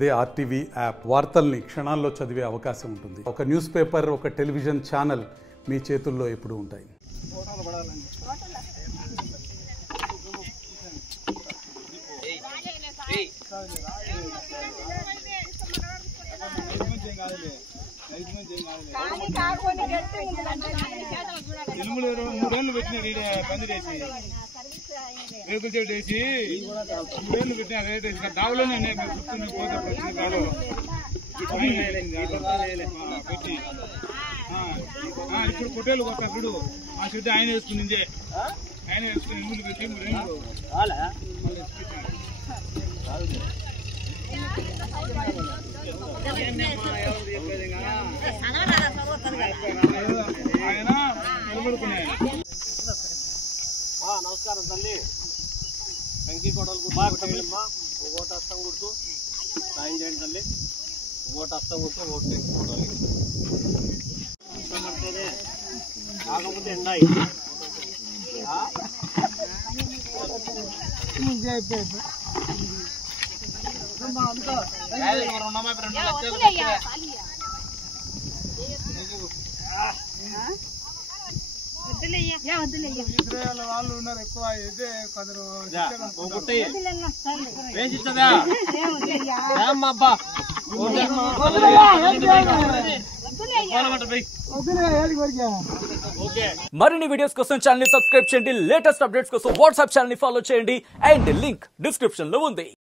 అదే RTV app వార్తల్ని క్షణాల్లో చదివే అవకాశం ఉంటుంది. ఒక న్యూస్ పేపర్, ఒక టెలివిజన్ ఛానల్ మీ చేతుల్లో ఎప్పుడూ ఉంటాయి. రేకులు చెట్టు వేసి 3 ఏళ్ళు పెట్టినా రేట్ వేసి దావులోనే గుర్తుంది పోతే పెట్టి ఇప్పుడు పొట్టేలు కొత్త ఇప్పుడు ఆ చెట్టు ఆయన వేసుకునిందే ఆయన వేసుకుని ఎనుగులు పెట్టి 3 ఏళ్ళు ఆయన నిలబడుకున్నాయి. నమస్కారం తల్లి. వెంకీ కొడలు బాగుంటామ్మా. ఓటు హస్తం గుర్తు సాయం చేయండి తల్లి. ఓటు హస్తం గుర్తు ఓటు వేసుకోవాలి. అంటేనే కాకపోతే ఎండాయి వాళ్ళు ఉన్నారు ఎక్కువ. ఇదే కొందరు మరిన్ని వీడియోస్ కోసం ఛానల్ ని సబ్స్క్రైబ్ చేయండి. లేటెస్ట్ అప్డేట్స్ కోసం వాట్సాప్ ఛానల్ ని ఫాలో చేయండి. అండ్ లింక్ డిస్క్రిప్షన్ లో ఉంది.